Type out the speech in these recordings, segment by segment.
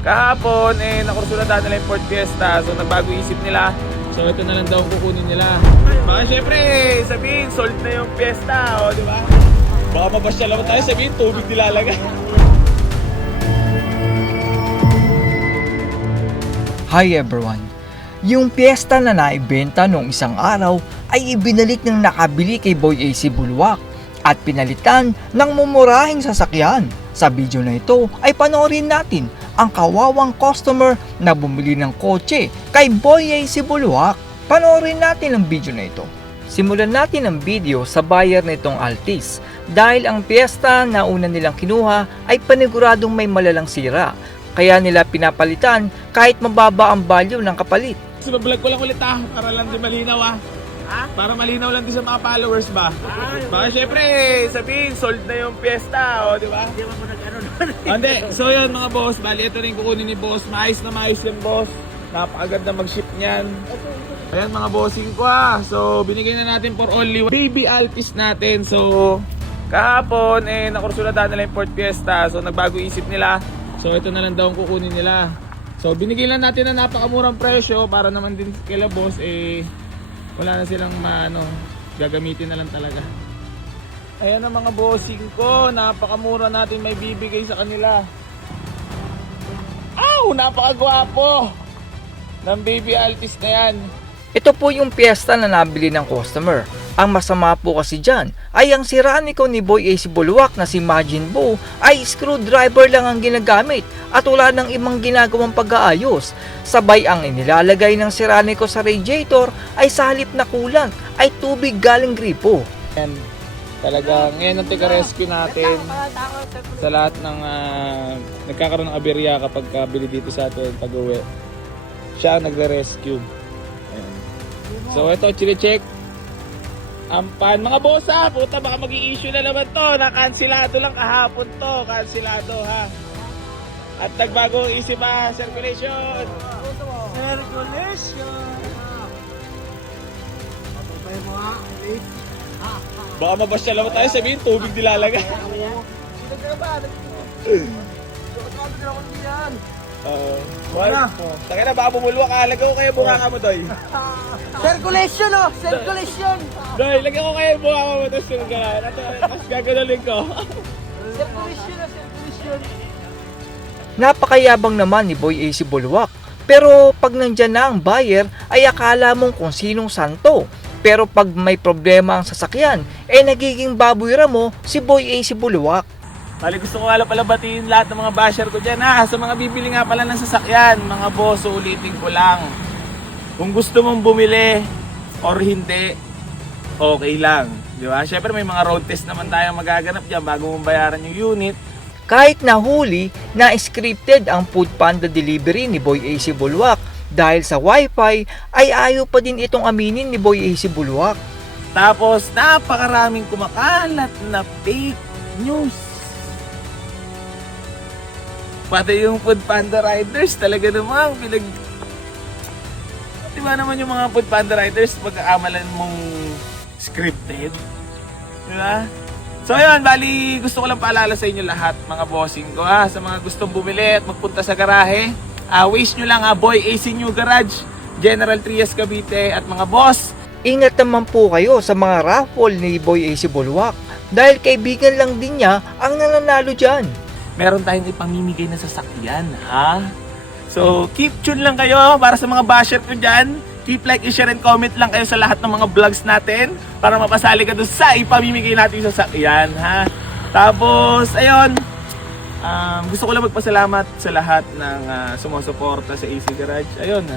kahapon nakursuladahan nila yung Ford Fiesta. So nagbago isip nila. So ito na lang daw ang kukunin nila. Baka syempre sabihin sold na yung Fiesta, o di ba? Baka mapasya lang tayo, sabihin tubig nilalagay. Hi everyone! Yung Fiesta na naibenta noong isang araw ay ibinalik ng nakabili kay Boy AC Bulwak at pinalitan ng mumurahing sasakyan. Sa video na ito ay panoorin natin ang kawawang customer na bumili ng kotse kay Boy AC Bulwak. Panoorin natin ang video na ito. Simulan natin ang video sa buyer nitong Altis dahil ang Fiesta na una nilang kinuha ay paniguradong may malalang sira. Kaya nila pinapalitan kahit mababa ang value ng kapalit. Sinablog ko lang ulit para lang din malinaw Para malinaw lang din sa mga followers ba. Baka syempre sabihin sold na yung Fiesta, o di ba? Hindi mo nag-ano naman. Hindi. So yun mga boss, bali ito rin kukunin ni boss. Maayos na maayos yan boss. Napakaganda mag-ship niyan. Ayan mga bossing ko So binigay na natin for only baby Altis natin. So kahapon nakursuladahan nila yung Ford Fiesta. So nagbago isip nila. So ito na lang daw ang kukunin nila. So binigay lang natin na napakamurang presyo para naman din kila boss wala na silang gagamitin na lang talaga. Ayan ang mga bossing ko, napakamura natin may bibigay sa kanila. Napakagwapo ng baby Altis na yan. Ito po yung Fiesta na nabili ng customer. Ang masama po kasi dyan ay ang siraniko ni Boy AC Bulwak na si Majin Bo ay screwdriver lang ang ginagamit at wala nang ibang ginagawang pag-aayos. Sabay ang inilalagay ng siraniko sa radiator ay sa halip na coolant ay tubig galing gripo. Yan, talaga ngayon ang tika-rescue natin sa lahat ng nagkakaroon ng aberya kapag bili dito sa atin pag-uwi. Siya ang nagre-rescue. Ayan. So ito, chine-check. Ampan, mga boss puta baka maging issue na naman to. Nakansilado lang kahapon to. Kansilado At nagbago isip circulation. Baka mabasya lang tayo, sabihin tubig nilalagay. Taka na, baka bumulwa ka. Lagyan ko kayo bunga ka mo, Doy. Circulation circulation. Doy, lagyan ko kayo bunga ka mo, Doy. Tapos gaganulin ko. Circulation. Napakayabang naman ni Boy AC Bulwak. Pero pag nandyan na ang buyer ay akala mong kung sinong santo. Pero pag may problema ang sasakyan, nagiging baboy mo si Boy AC Bulwak. Bali, gusto ko nga pala batiin lahat ng mga basher ko dyan sa mga bibili nga pala ng sasakyan. Mga boss, ulitin ko lang. Kung gusto mong bumili or hindi, okay lang. Di ba? Siyempre may mga road test naman tayo magaganap dyan bago mong bayaran yung unit. Kahit nahuli na scripted ang Food Panda delivery ni Boy AC Bulwak dahil sa wifi ay ayaw pa din itong aminin ni Boy AC Bulwak. Tapos napakaraming kumakalat na fake news. Pati yung Food Panda riders talaga namang diba naman yung mga Food Panda riders pagkakamalan mong scripted? Diba? So ayun, bali gusto ko lang paalala sa inyo lahat mga bossing ko sa mga gustong bumili at magpunta sa garahe. Wish nyo lang Boy AC New Garage, General Trias Cavite at mga boss. Ingat naman po kayo sa mga raffle ni Boy AC Bulwak dahil kaibigan lang din niya ang nananalo dyan. Meron tayong ipamimigay na sasakyan So keep tune lang kayo para sa mga basher ko dyan. Keep like, share and comment lang kayo sa lahat ng mga vlogs natin para mapasali ka doon sa ipamimigay natin sa sasakyan Tapos ayun, gusto ko lang magpasalamat sa lahat ng sumusuporta sa AC Garage. Ayun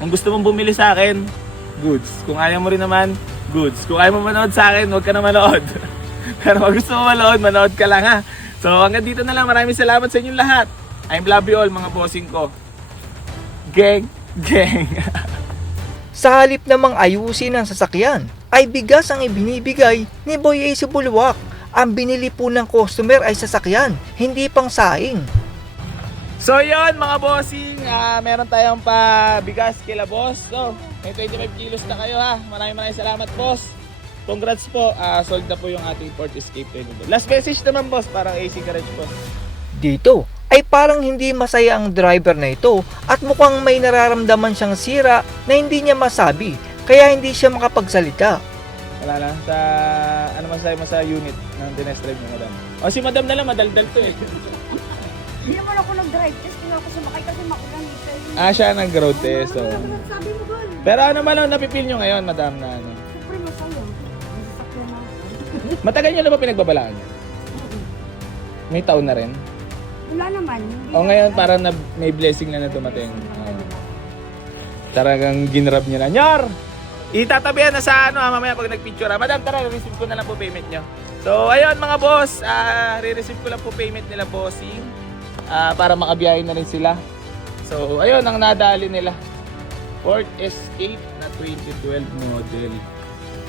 kung gusto mong bumili sa akin, goods. Kung ayaw mo rin naman, goods. Kung ayaw mo manood sa akin, huwag ka na manood. Pero kung gusto mo manood ka lang So hanggang dito na lang. Maraming salamat sa inyong lahat. I love you all mga bossing ko. Gang. Sa halip namang ayusin ang sasakyan, ay bigas ang ibinibigay ni Boy AC Bulwak. Ang binili po ng customer ay sasakyan, hindi pang saing. So yun mga bossing, meron tayong bigas kila boss. So, may 25 kilos na kayo Maraming salamat boss. Congrats po, sold na po yung ating Ford Escape 20. Last message naman boss, parang AC Garage po. Dito ay parang hindi masaya ang driver na ito at mukhang may nararamdaman siyang sira na hindi niya masabi kaya hindi siya makapagsalita. Wala lang. Ano masasabi mo sa unit ng tinest drive niyo, madam? O si madam na lang, madaldal to eh. Hindi naman ako nag-drive test, hindi ako sumakay kasi makulan. Siya nag-road test. So. Sabi mo ba? Pero ano ba lang napipil nyo ngayon, madam, na ano? Siyempre masaya. May sasakyan na ako. Matagal nyo na ba pinagbabalaan? May taon na rin? Wala naman. Hindi O ngayon parang may blessing na dumating. Talagang ginrab nyo na. Nyor! Itatabihan na sa mamaya pag nagpicture. Madam, tara, receive ko na lang po payment nyo. So, ayun mga boss, re-receive ko lang po payment nila, bossing. Para makabiyahin na rin sila. So, ayun ang nadali nila. Ford Escape na 2012 model.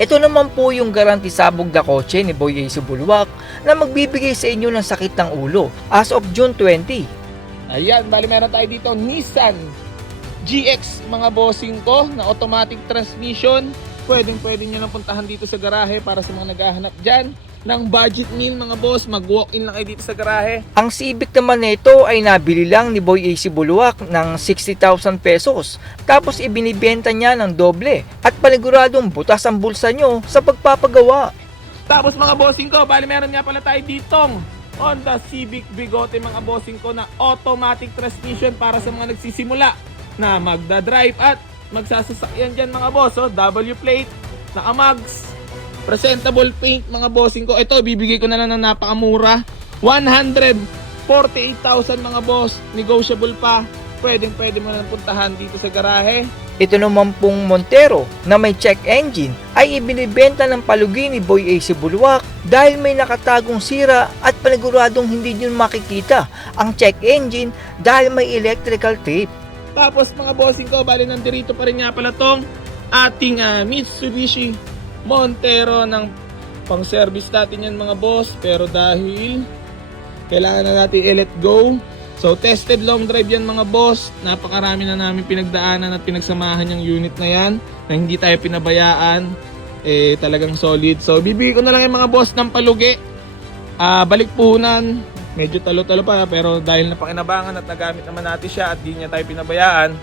Ito naman po yung garanti sabog na kotse ni Boy AC Bulwak na magbibigay sa inyo ng sakit ng ulo as of June 20. Ayan, bali meron tayo dito Nissan GX mga bossing ko na automatic transmission. Pwede nyo lang puntahan dito sa garahe para sa mga naghahanap dyan ng budget meal mga boss. Mag-walk-in lang kayo dito sa garahe. Ang Civic naman nito ay nabili lang ni Boy AC Bulwak ng 60,000 pesos tapos ibinibenta niya ng doble at paniguradong butas ang bulsa nyo sa pagpapagawa. Tapos mga bossing ko, bali meron nga pala tayo ditong Honda Civic Bigote mga bossing ko na automatic transmission para sa mga nagsisimula na magdadrive at magsasasakyan dyan mga boss. W plate, naka-mags, presentable paint mga bossing ko. Ito, bibigay ko na lang ng napakamura. 148,000 mga boss. Negotiable pa. Pwede mo na puntahan dito sa garahe. Ito naman pong Montero na may check engine ay ibinibenta ng palugi ni Boy AC Bulwak dahil may nakatagong sira at paniguradong hindi nyo makikita ang check engine dahil may electrical tape. Tapos mga bossing ko, bali nandirito pa rin nga pala tong ating Mitsubishi Montero ng pang service natin yan mga boss. Pero dahil kailangan na natin i-let go, so tested long drive yan mga boss. Napakarami na namin pinagdaanan at pinagsamahan yung unit na yan na hindi tayo pinabayaan. Talagang solid. So bibigay ko na lang yung mga boss ng palugi. Balik puhunan. Medyo talo-talo pa pero dahil napakinabangan at nagamit naman natin siya at di niya tayo pinabayaan.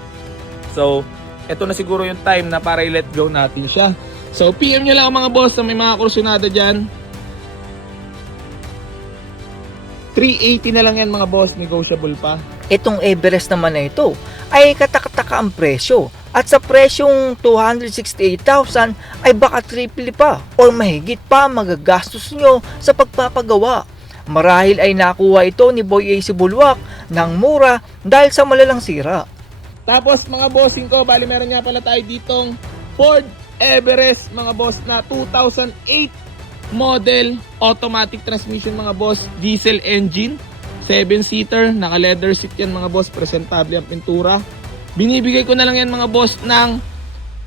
So eto na siguro yung time na para i-let go natin siya. So PM nyo lang mga boss na may mga kursunada dyan. 380 na lang yan mga boss, negotiable pa. Itong Everest naman na ito ay katakataka ang presyo at sa presyong 268,000 ay baka triple pa o mahigit pa magagastos nyo sa pagpapagawa. Marahil ay nakuha ito ni Boy AC Bulwak ng mura dahil sa malalang sira. Tapos mga bossing ko, bali meron nga pala tayo ditong Ford Everest mga boss na 2008 model automatic transmission mga boss, diesel engine, 7-seater, naka leather seat yan mga boss, presentable ang pintura. Binibigay ko na lang yan mga boss ng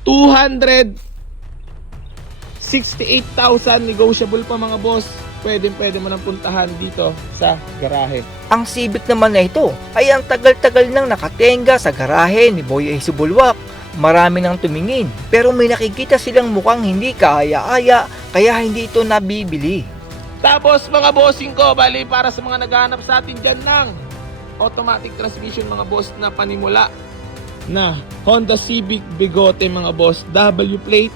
268,000, negotiable pa mga boss. Pwede mo nang puntahan dito sa garahe. Ang Civic naman na ito ay ang tagal-tagal nang nakatenga sa garahe ni Boy AC Bulwak. Marami nang tumingin pero may nakikita silang mukhang hindi kaaya-aya kaya hindi ito nabibili. Tapos mga bossing ko, bali para sa mga naghahanap sa atin dyan ng automatic transmission mga boss na panimula na Honda Civic Bigote mga boss, W plate,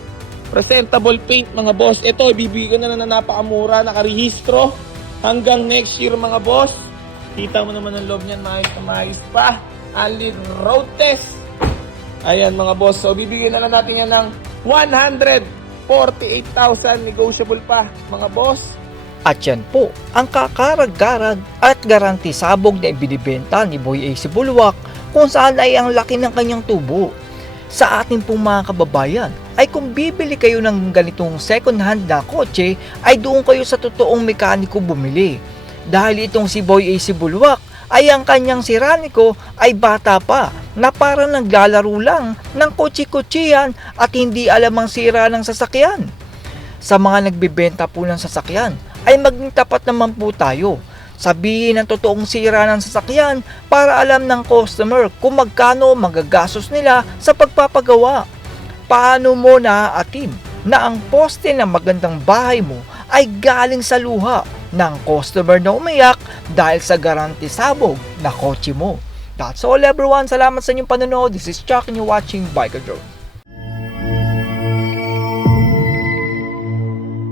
presentable paint mga boss. Ito ibibigay ko na lang na napakamura, nakarehistro hanggang next year mga boss. Kita mo naman ang loob niyan, maayos na maayos pa. Only road test. Ayan mga boss, so bibigyan na lang natin yan ng 148,000, negotiable pa mga boss. At yan po ang kakarag-karag at garanti sabog na ibinibenta ni Boy AC Bulwak kung saan ay ang laki ng kanyang tubo. Sa ating pong mga kababayan ay kung bibili kayo ng ganitong second hand na kotse ay doon kayo sa totoong mekaniko bumili. Dahil itong si Boy AC Bulwak ay ang kanyang siraniko ay bata pa na parang naglalaro lang ng kotse-kotsehan at hindi alam ang sira ng sasakyan. Sa mga nagbibenta po ng sasakyan ay maging tapat naman po tayo. Sabihin ang totoong sira ng sasakyan para alam ng customer kung magkano magagastos nila sa pagpapagawa. Paano mo naaatim na ang poste ng magandang bahay mo ay galing sa luha ng customer na umiyak dahil sa garanti sabog na kotse mo. That's all everyone. Salamat sa inyong panonood. This is Chuck and you're watching Biker Drone.